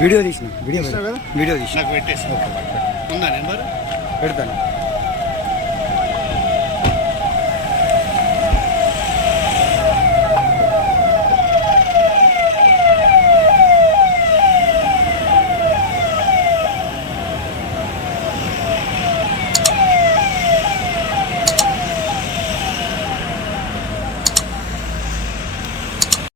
video తీసిన video video తీసిన పెట్టేసి ఉందా నెంబర్ పెడతాను